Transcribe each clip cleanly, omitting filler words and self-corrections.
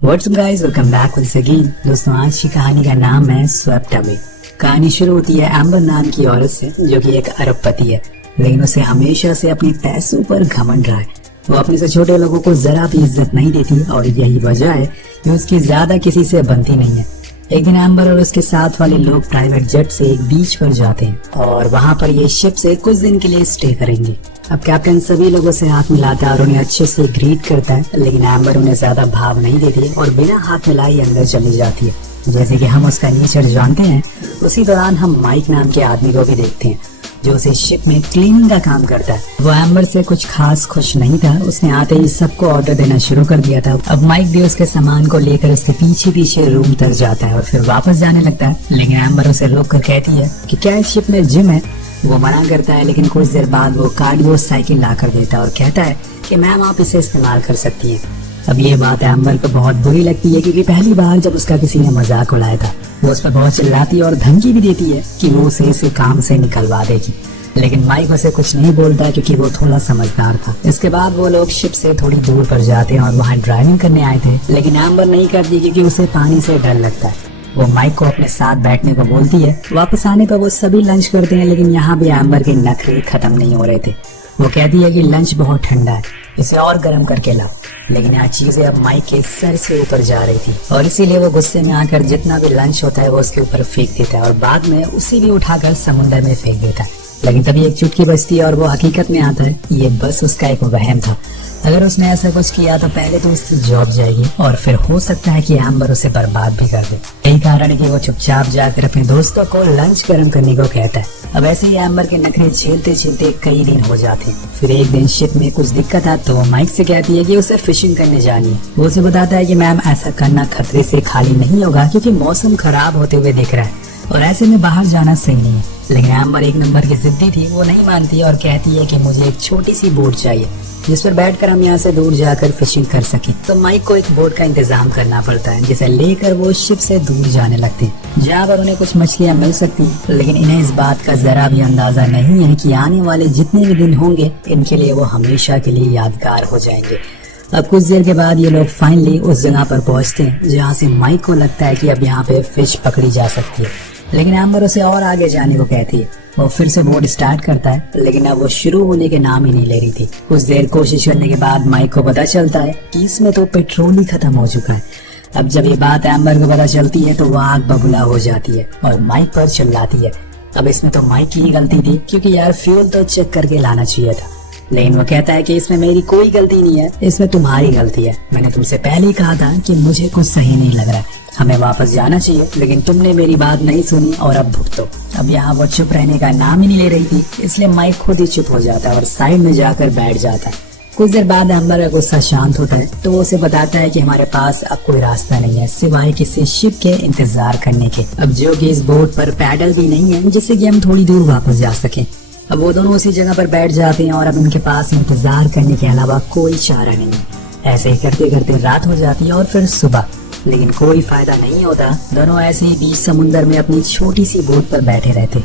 What's up guys, welcome back with again. दोस्तों, आज की कहानी का नाम है स्वेप्ट अवे। कहानी शुरू होती है एम्बर नाम की औरत से जो कि एक अरबपति है, लेकिन उसे हमेशा से अपने पैसों पर घमंड रहा है। वो अपने से छोटे लोगों को जरा भी इज्जत नहीं देती और यही वजह है कि उसकी ज्यादा किसी से बनती नहीं है। एक दिन एम्बर और उसके साथ वाले लोग प्राइवेट जेट से एक बीच पर जाते हैं और वहाँ पर ये शिप से कुछ दिन के लिए स्टे करेंगे। अब कैप्टन सभी लोगों से हाथ मिलाता है और उन्हें अच्छे से ग्रीट करता है, लेकिन एम्बर उन्हें ज्यादा भाव नहीं देती और बिना हाथ मिलाए अंदर चली जाती है। जैसे कि हम उसका नेचर जानते हैं, उसी दौरान हम माइक नाम के आदमी को भी देखते हैं जो उसे शिप में क्लीनिंग का काम करता है। वो एम्बर से कुछ खास खुश नहीं था। उसने आते ही सबको ऑर्डर देना शुरू कर दिया था। अब माइक भी उसके सामान को लेकर उसके पीछे पीछे रूम तक जाता है और फिर वापस जाने लगता है, लेकिन एम्बर उसे रोक कर कहती है कि क्या इस शिप में जिम है। वो मना करता है, लेकिन कुछ देर बाद वो कार्डियो साइकिल ला कर देता है और कहता है कि मैम आप इसे इस्तेमाल कर सकती हैं। अब ये बात एम्बर को बहुत बुरी लगती है, क्योंकि पहली बार जब उसका किसी ने मजाक उड़ाया था वो उस पर बहुत चिल्लाती है और धमकी भी देती है कि वो उसे इस काम से निकलवा देगी। लेकिन माइक उसे कुछ नहीं बोलता क्योंकि वो थोड़ा समझदार था। इसके बाद वो लोग शिप से थोड़ी दूर पर जाते हैं और वहाँ ड्राइविंग करने आए थे, लेकिन एम्बर नहीं करती क्योंकि उसे पानी से डर लगता है। वो माइक को अपने साथ बैठने को बोलती है। वापस आने पर वो सभी लंच करते हैं, लेकिन यहाँ भी एम्बर के नखरे खत्म नहीं हो रहे थे। वो कहती है कि लंच बहुत ठंडा है, इसे और गर्म करके लाओ, लेकिन यहाँ चीजें अब माइक के सर से ऊपर जा रही थी और इसीलिए वो गुस्से में आकर जितना भी लंच होता है वो उसके ऊपर फेंक देता है और बाद में उसे भी उठाकर समुद्र में फेंक देता है। लेकिन तभी एक चुटकी बजती है और वो हकीकत में आता है ये बस उसका एक वहम था। अगर उसने ऐसा कुछ किया तो पहले तो उसकी जॉब जाएगी और फिर हो सकता है कि एम्बर उसे बर्बाद भी कर दे। यही कारण है कि वो चुपचाप जाकर अपने दोस्तों को लंच गर्म करने को कहता है। अब ऐसे ही एम्बर के नखरे झेलते झेलते कई दिन हो जाते हैं। फिर एक दिन शिप में कुछ दिक्कत है तो वो माइक से कहती है कि उसे फिशिंग करने जानी है। वो उसे बताता है कि मैम ऐसा करना खतरे से खाली नहीं होगा, क्योंकि मौसम खराब होते हुए दिख रहा है और ऐसे में बाहर जाना सही नहीं है। लेकिन एम्बर एक नंबर की जिद्दी थी, वो नहीं मानती और कहती है कि मुझे एक छोटी सी बोट चाहिए जिस पर बैठकर हम यहाँ से दूर जाकर फिशिंग कर सकें। तो माइक को एक बोट का इंतजाम करना पड़ता है जिसे लेकर वो शिप से दूर जाने लगते हैं, जहाँ पर उन्हें कुछ मछलियाँ मिल सकती हैं। लेकिन इन्हें इस बात का जरा भी अंदाजा नहीं है कि आने वाले जितने भी दिन होंगे इनके लिए वो हमेशा के लिए यादगार हो जाएंगे। अब कुछ देर के बाद ये लोग फाइनली उस जगह पर पहुंचते हैं जहाँ से माइक को लगता है कि अब यहाँ पे फिश पकड़ी जा सकती है, लेकिन एम्बर उसे और आगे जाने को कहती है। वो फिर से बोट स्टार्ट करता है, लेकिन अब वो शुरू होने के नाम ही नहीं ले रही थी। कुछ देर कोशिश करने के बाद माइक को पता चलता है कि इसमें तो पेट्रोल ही खत्म हो चुका है। अब जब ये बात एम्बर को पता चलती है तो वो आग बबूला हो जाती है और माइक पर चिल्लाती है। अब इसमें तो माइक की ही गलती थी, क्योंकि यार फ्यूल तो चेक करके लाना चाहिए था। लेकिन वो कहता है कि इसमें मेरी कोई गलती नहीं है, इसमें तुम्हारी गलती है। मैंने तुमसे पहले ही कहा था कि मुझे कुछ सही नहीं लग रहा, हमें वापस जाना चाहिए, लेकिन तुमने मेरी बात नहीं सुनी और अब भुगतो। अब यहाँ वो चुप रहने का नाम ही नहीं ले रही थी, इसलिए माइक खुद ही चुप हो जाता है और साइड में जाकर बैठ जाता है। कुछ देर बाद एम्बर का गुस्सा शांत होता है तो वो उसे बताता है कि हमारे पास अब कोई रास्ता नहीं है सिवाय किसी शिप के इंतजार करने के, अब जो कि इस बोट पर पैडल भी नहीं है जिससे कि हम थोड़ी दूर वापस जा सके। अब वो दोनों उसी जगह पर बैठ जाते हैं और अब उनके पास इंतजार करने के अलावा कोई चारा नहीं है। ऐसे ही करते करते रात हो जाती है और फिर सुबह, लेकिन कोई फायदा नहीं होता। दोनों ऐसे ही बीच समुंदर में अपनी छोटी सी बोट पर बैठे रहते।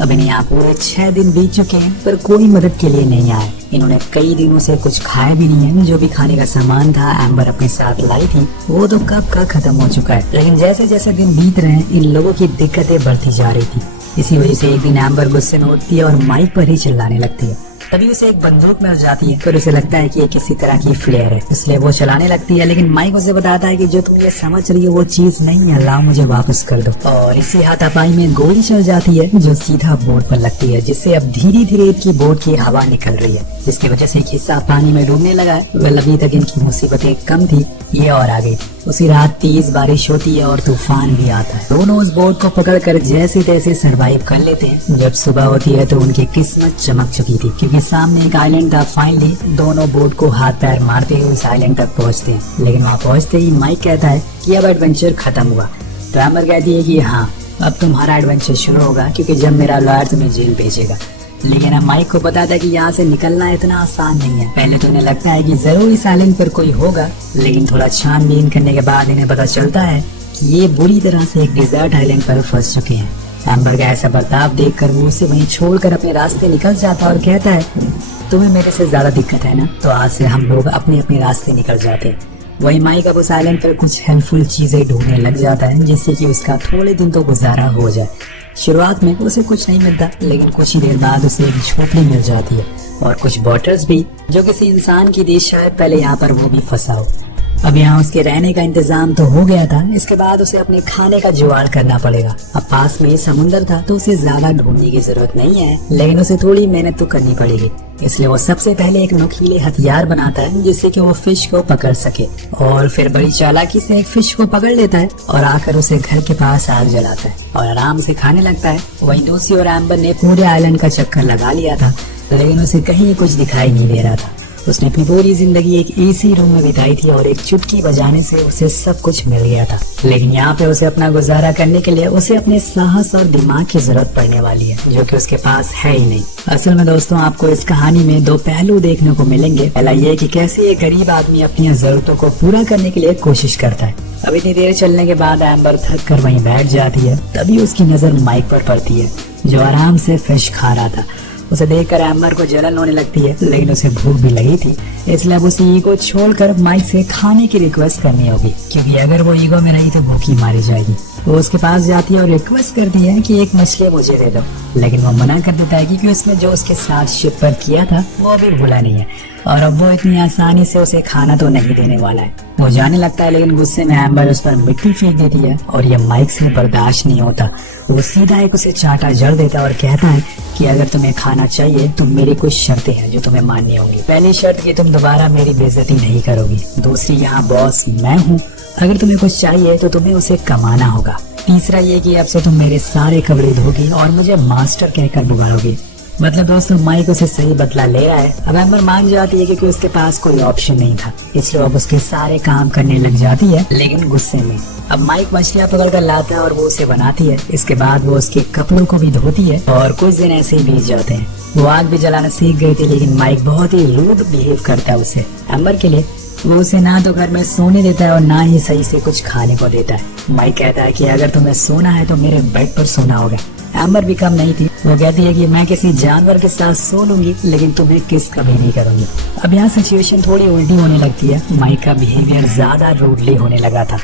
अब इन्हें यहाँ पूरे 6 दिन बीत चुके हैं पर कोई मदद के लिए नहीं आए। इन्होंने कई दिनों से कुछ खाया भी नहीं है। जो भी खाने का सामान था एम्बर अपने साथ लाई थी वो तो कब का खत्म हो चुका है। लेकिन जैसे जैसे दिन बीत रहे हैं इन लोगों की दिक्कतें बढ़ती जा रही थी। इसी वजह से एक दिन एम्बर गुस्से में उठती है और माइक पर ही चिल्लाने लगती है। तभी उसे एक बंदूक मिल जाती है, फिर उसे लगता है कि ये किसी तरह की फ्लेयर है, इसलिए वो चलाने लगती है। लेकिन माइक उसे बताता है कि जो तुम ये समझ रही हो वो चीज नहीं है, लाओ मुझे वापस कर दो। और इसी हाथापाई में गोली चल जाती है जो सीधा बोट पर लगती है, जिससे अब धीरे धीरे की बोट की हवा निकल रही है, जिसकी वजह से एक हिस्सा पानी में डूबने लगा है। वेल, अभी तक इनकी मुसीबतें कम थी, ये और आ गई। उसी रात तेज बारिश होती है और तूफान भी आता है। दोनों उस बोट को पकड़कर जैसे तैसे सरवाइव कर लेते हैं। जब सुबह होती है तो उनकी किस्मत चमक चुकी थी, क्योंकि सामने एक आइलैंड था। फाइनली दोनों बोट को हाथ पैर मारते हुए उस आइलैंड तक पहुंचते हैं। लेकिन वहाँ पहुंचते ही माइक कहता है कि अब एडवेंचर खत्म हुआ। तो एम्बर कहती है कि हाँ, अब तुम्हारा एडवेंचर शुरू होगा, क्योंकि जब मेरा लॉयर तुम्हें जेल भेजेगा। लेकिन अब माइक को पता था कि यहाँ से निकलना इतना आसान नहीं है। पहले तो इन्हें लगता है कि जरूर इस आइलैंड पर कोई होगा, लेकिन थोड़ा छानबीन करने के बाद इन्हें पता चलता है कि ये बुरी तरह से एक डिजर्ट आइलैंड पर फंस चुके हैं। एम्बर का ऐसा बर्ताव देखकर वो उसे वहीं छोड़कर अपने रास्ते निकल जाता है और कहता है तुम्हें मेरे से ज्यादा दिक्कत है ना, तो आज से हम लोग अपने अपने रास्ते निकल जाते हैं। वही माइक अब उस आइलैंड पर कुछ हेल्पफुल चीजें ढूंढने लग जाता है जिससे कि उसका थोड़े दिन तो गुजारा हो जाए। शुरुआत में उसे कुछ नहीं मिलता, लेकिन कुछ ही देर बाद उसे एक झोपड़ी मिल जाती है और कुछ बॉटल्स भी, जो किसी इंसान की थी, शायद पहले यहाँ पर वो भी फंसा हो। अब यहाँ उसके रहने का इंतजाम तो हो गया था, इसके बाद उसे अपने खाने का जुगाड़ करना पड़ेगा। अब पास में ही समुंदर था तो उसे ज्यादा ढूंढने की जरूरत नहीं है, लेकिन उसे थोड़ी मेहनत तो करनी पड़ेगी। इसलिए वो सबसे पहले एक नुकीले हथियार बनाता है जिससे कि वो फिश को पकड़ सके, और फिर बड़ी चालाकी से एक फिश को पकड़ लेता है और आकर उसे घर के पास आग जलाता है और आराम से खाने लगता है। वहीं दूसरी ओर एम्बर ने पूरे आइलैंड का चक्कर लगा लिया था, लेकिन उसे कहीं कुछ दिखाई नहीं दे रहा था। उसने अपनी पूरी जिंदगी एक एसी रूम में बिताई थी और एक चुटकी बजाने से उसे सब कुछ मिल गया था, लेकिन यहाँ पे उसे अपना गुजारा करने के लिए उसे अपने साहस और दिमाग की जरूरत पड़ने वाली है, जो कि उसके पास है ही नहीं। असल में दोस्तों, आपको इस कहानी में दो पहलू देखने को मिलेंगे। पहला ये कि कैसे एक गरीब आदमी अपनी जरूरतों को पूरा करने के लिए कोशिश करता है। अब इतनी देर चलने के बाद एम्बर थक कर वहीं बैठ जाती है। तभी उसकी नजर माइक पर पड़ती है, जो आराम से फिश खा रहा था। उसे देखकर एम्बर को जलन होने लगती है, लेकिन उसे भूख भी लगी थी, इसलिए अब उसे ईगो छोड़कर माइक से खाने की रिक्वेस्ट करनी होगी, क्योंकि अगर वो ईगो में रही तो भूखी मारी जाएगी। वो उसके पास जाती है और रिक्वेस्ट करती है कि एक मछली मुझे दे दो, लेकिन वो मना कर देता है क्योंकि उसने जो उसके साथ शिप पर किया था वो अभी भूला नहीं है और अब वो इतनी आसानी से उसे खाना तो नहीं देने वाला है। वो जाने लगता है, लेकिन गुस्से में एम्बर उस पर मिट्टी फेंक देती है और ये माइक से बर्दाश्त नहीं होता। वो सीधा एक उसे चाटा जड़ देता है और कहता है कि अगर तुम्हें खाना चाहिए तो मेरी कुछ शर्तें हैं जो तुम्हें माननी होंगी। पहली शर्त कि तुम दोबारा मेरी बेइज्जती नहीं करोगी। दूसरी, यहाँ बॉस मैं हूँ, अगर तुम्हें कुछ चाहिए तो तुम्हें उसे कमाना होगा। तीसरा ये कि अब से तुम मेरे सारे कपड़े धोगी और मुझे मास्टर कहकर पुकारोगी। मतलब दोस्तों, माइक उसे सही बदला ले रहा है। अब एम्बर मान जाती है क्योंकि उसके पास कोई ऑप्शन नहीं था, इसलिए अब उसके सारे काम करने लग जाती है, लेकिन गुस्से में। अब माइक मछलियाँ पकड़ कर लाता है और वो उसे बनाती है। इसके बाद वो उसके कपड़ों को भी धोती है और कुछ दिन ऐसे ही बीत जाते हैं। वो आग भी जलाना सीख गई थी, लेकिन माइक बहुत ही रूड बिहेव करता है उसे। एम्बर के लिए वो उसे ना तो घर में सोने देता है और ना ही सही से कुछ खाने को देता है। माइक कहता है कि अगर तुम्हें सोना है तो मेरे बेड पर सोना होगा। एम्बर भी कम नहीं थी, वो कहती है कि मैं किसी जानवर के साथ सो लूंगी, लेकिन तुम्हें किस कभी नहीं करूंगी। अब यहाँ सिचुएशन थोड़ी उल्टी होने लगती है। माइक का बिहेवियर ज्यादा रूडली होने लगा था,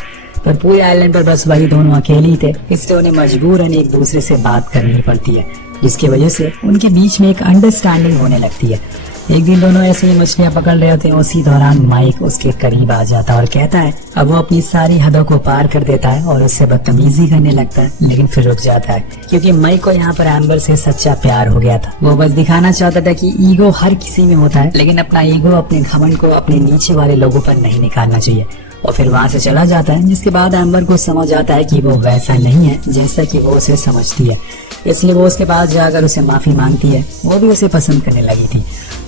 पर पूरे आइलैंड पर बस वही दोनों अकेले ही थे, इसलिए उन्हें मजबूरन एक दूसरे से बात करनी पड़ती है, जिसकी वजह से उनके बीच में एक अंडरस्टैंडिंग होने लगती है। एक दिन दोनों ऐसे ही मछलियां पकड़ रहे थे, उसी दौरान माइक उसके करीब आ जाता और कहता है, अब वो अपनी सारी हदों को पार कर देता है और उससे बदतमीजी करने लगता है, लेकिन फिर रुक जाता है क्योंकि माइक को यहाँ पर एम्बर से सच्चा प्यार हो गया था। वो बस दिखाना चाहता था कि ईगो हर किसी में होता है, लेकिन अपना ईगो, अपने घमंड को अपने नीचे वाले लोगों पर नहीं निकालना चाहिए, और फिर वहाँ से चला जाता है। जिसके बाद एम्बर को समझ आता है कि वो वैसा नहीं है जैसा कि वो उसे समझती है, इसलिए वो उसके पास जाकर उसे माफी मांगती है। वो भी उसे पसंद करने लगी थी।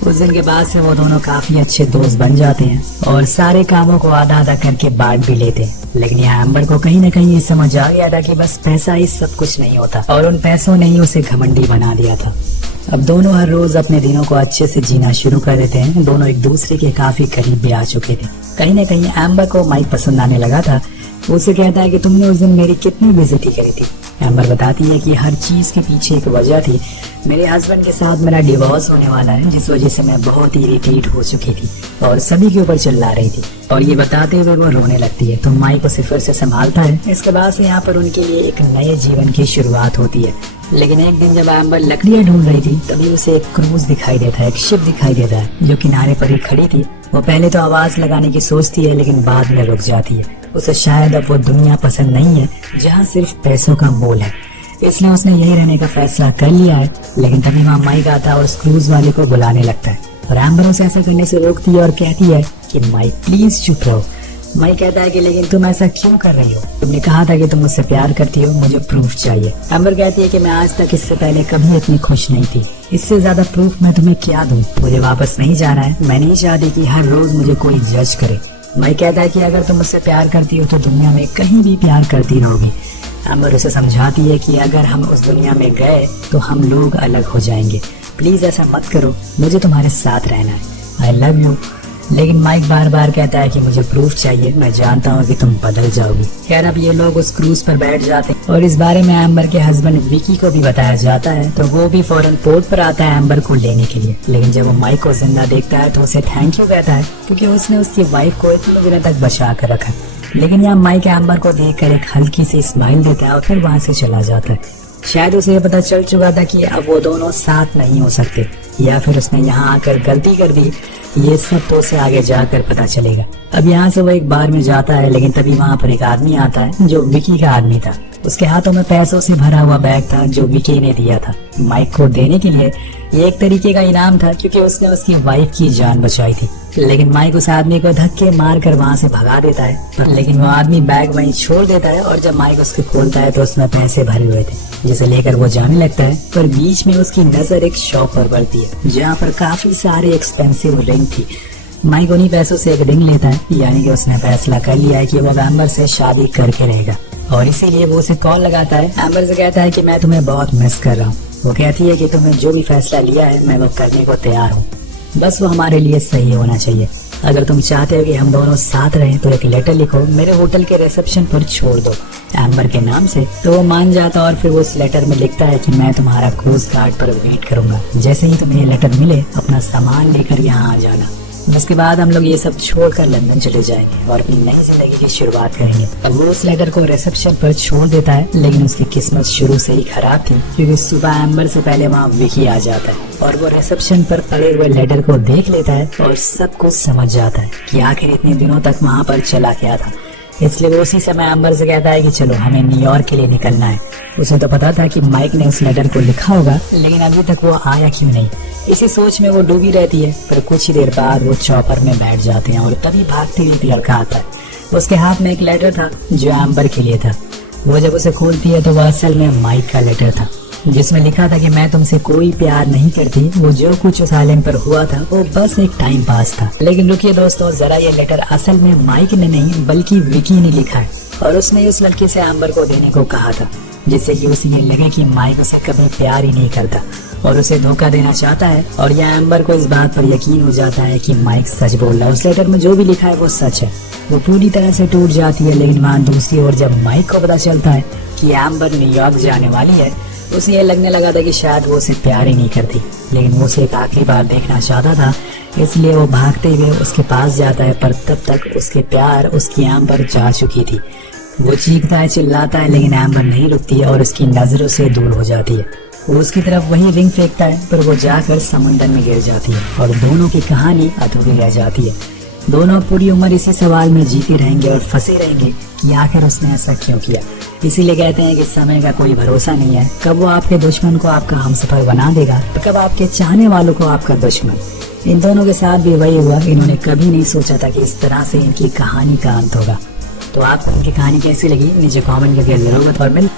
उस दिन के बाद से वो दोनों काफी अच्छे दोस्त बन जाते हैं और सारे कामों को आधा आधा करके बांट भी लेते हैं। लेकिन यहाँ एम्बर को कहीं न कहीं ये समझ आ गया था कि बस पैसा ही सब कुछ नहीं होता, और उन पैसों ने ही उसे घमंडी बना दिया था। अब दोनों हर रोज अपने दिनों को अच्छे से जीना शुरू कर देते हैं। दोनों एक दूसरे के काफी करीब भी आ चुके थे। कहीं न कहीं एम्बर को माइक पसंद आने लगा था। वो उसे कहता है कि तुमने उस दिन मेरी कितनी बेइज्जती करी थी। एम्बर बताती है कि हर चीज के पीछे एक वजह थी। मेरे हस्बैंड के साथ मेरा डिवोर्स होने वाला है, जिस वजह से मैं बहुत ही इरिटेट हो चुकी थी और सभी के ऊपर चिल्ला रही थी, और ये बताते हुए वो रोने लगती है। तो माइक उसे फिर से संभालता है। इसके बाद से यहाँ पर उनके लिए एक नए जीवन की शुरुआत होती है। लेकिन एक दिन जब एम्बर लकड़ियाँ ढूंढ रही थी, तभी उसे एक क्रूज दिखाई देता है, एक शिप दिखाई देता है जो किनारे पर ही खड़ी थी। वो पहले तो आवाज लगाने की सोचती है, लेकिन बाद में रुक जाती है। उसे शायद अब वो दुनिया पसंद नहीं है जहाँ सिर्फ पैसों का मोल है, इसलिए उसने यही रहने का फैसला कर लिया है। लेकिन तभी वहाँ माइक आता है और उस क्रूज वाले को बुलाने लगता है, और एम्बर उसे ऐसा करने से रोकती है और कहती है कि माइक प्लीज चुप रहो। माइक कहता है कि लेकिन तुम ऐसा क्यों कर रही हो? तुमने कहा था कि तुम मुझसे प्यार करती हो, मुझे प्रूफ चाहिए। एम्बर कहती है कि मैं आज तक इससे पहले कभी इतनी खुश नहीं थी, इससे ज्यादा प्रूफ मैं तुम्हें क्या दूं? मुझे वापस नहीं जाना है। मैं नहीं चाहती कि हर रोज मुझे कोई जज करे। माइक कहता है कि अगर तुम मुझसे प्यार करती हो तो दुनिया में कहीं भी प्यार करती रहोगी। एम्बर उसे समझाती है कि अगर हम उस दुनिया में गए तो हम लोग अलग हो जाएंगे। प्लीज ऐसा मत करो, मुझे तुम्हारे साथ रहना है। I love you. लेकिन माइक बार बार कहता है कि मुझे प्रूफ चाहिए, मैं जानता हूँ कि तुम बदल जाओगी। खैर अब ये लोग उस क्रूज पर बैठ जाते हैं और इस बारे में एम्बर के हस्बैंड विकी को भी बताया जाता है, तो वो भी फौरन पोर्ट पर आता है एम्बर को लेने के लिए। लेकिन जब वो माइक को जिंदा देखता है तो उसे थैंक यू कहता है, क्योंकि उसने उसकी वाइफ को इतने दिनों तक बचा कर रखा। लेकिन यहाँ माइक एम्बर को देखकर एक हल्की सी स्माइल देता है और फिर वहाँ से चला जाता है। शायद उसे ये पता चल चुका था कि अब वो दोनों साथ नहीं हो सकते, या फिर उसने यहाँ आकर गलती कर दी, ये सब तो उसे आगे जाकर पता चलेगा। अब यहाँ से वो एक बार में जाता है, लेकिन तभी वहाँ पर एक आदमी आता है जो विकी का आदमी था। उसके हाथों में पैसों से भरा हुआ बैग था जो विकी ने दिया था माइक को देने के लिए। ये एक तरीके का इनाम था क्योंकि उसने उसकी वाइफ की जान बचाई थी। लेकिन माइक उस आदमी को धक्के मार कर वहाँ से भगा देता है, लेकिन वो आदमी बैग वहीं छोड़ देता है और जब माइक उसको खोलता है तो उसमें पैसे भरे हुए थे, जिसे लेकर वो जाने लगता है। पर बीच में उसकी नजर एक शॉप पर पड़ती है जहाँ पर काफी सारे एक्सपेंसिव रिंग थी। माइक उन्हीं पैसों से एक रिंग लेता है, यानी कि उसने फैसला कर लिया है कि वो एम्बर से शादी करके रहेगा और इसीलिए वो उसे कॉल लगाता है। एम्बर से कहता है कि मैं तुम्हें बहुत मिस कर रहा हूँ। वो कहती है कि तुमने जो भी फैसला लिया है मैं वो करने को तैयार हूँ, बस वो हमारे लिए सही होना चाहिए। अगर तुम चाहते हो कि हम दोनों साथ रहें तो एक लेटर लिखो, मेरे होटल के रिसेप्शन पर छोड़ दो एम्बर के नाम से। तो वो मान जाता और फिर वो उस लेटर में लिखता है कि मैं तुम्हारा क्रूज गार्ड पर वेट करूंगा, जैसे ही तुम्हें ये लेटर मिले अपना सामान लेकर यहाँ आ जाना। जिसके बाद हम लोग ये सब छोड़कर लंदन चले जाएंगे और अपनी नई जिंदगी की शुरुआत करेंगे। अब वो उस लेटर को रिसेप्शन पर छोड़ देता है, लेकिन उसकी किस्मत शुरू से ही खराब थी क्योंकि सुबह एम्बर से पहले वहाँ विकी आ जाता है और वो रिसेप्शन पर पड़े हुए लेटर को देख लेता है और सब कुछ समझ जाता है कि आखिर इतने दिनों तक वहाँ पर चला गया था। इसलिए वो उसी समय एम्बर से कहता है कि चलो हमें न्यूयॉर्क के लिए निकलना है। उसे तो पता था कि माइक ने उस लेटर को लिखा होगा, लेकिन अभी तक वो आया क्यों नहीं, इसी सोच में वो डूबी रहती है। पर कुछ ही देर बाद वो चॉपर में बैठ जाते हैं और तभी भागते हुए एक लड़का आता है। उसके हाथ में एक लेटर था जो एम्बर के लिए था। वो जब उसे खोलती है तो वह असल में माइक का लेटर था, जिसमें लिखा था कि मैं तुमसे कोई प्यार नहीं करती, वो जो कुछ उस आइलैंड पर हुआ था वो बस एक टाइम पास था। लेकिन रुकिए दोस्तों, जरा ये लेटर असल में माइक ने नहीं बल्कि विकी ने लिखा है और उसने उस लड़के से एम्बर को देने को कहा था, जिससे कि उसे ये लगे कि माइक उसे कभी प्यार ही नहीं करता और उसे धोखा देना चाहता है। और यह एम्बर को इस बात पर यकीन हो जाता है कि माइक सच बोल रहा है, उस लेटर में जो भी लिखा है वो सच है। वो पूरी तरह से टूट जाती है। लेकिन वहाँ दूसरी ओर जब माइक को पता चलता है कि एम्बर न्यूयॉर्क जाने वाली है, उसे ये लगने लगा था कि शायद वो उसे प्यार ही नहीं करती, लेकिन वो उसे एक आखिरी बार देखना चाहता था। इसलिए वो भागते हुए उसके पास जाता है, पर तब तक उसके प्यार उसकी एम्बर जा चुकी थी। वो चीखता है, चिल्लाता है, लेकिन एम्बर नहीं रुकती है और उसकी नजरों से दूर हो जाती है। वो उसकी तरफ वही रिंग फेंकता है, पर वो जाकर समुंदर में गिर जाती है और दोनों की कहानी अधूरी रह जाती है। दोनों पूरी उम्र इसी सवाल में जीते रहेंगे और फंसे रहेंगे कि आखिर उसने ऐसा क्यों किया। इसीलिए कहते हैं कि समय का कोई भरोसा नहीं है, कब वो आपके दुश्मन को आपका हमसफर बना देगा, कब आपके चाहने वालों को आपका दुश्मन। इन दोनों के साथ भी वही हुआ। इन्होंने कभी नहीं सोचा था कि इस तरह से इनकी कहानी का अंत होगा। तो आपको इनकी कहानी कैसी लगी नीचे कमेंट करके जरूर बताओ।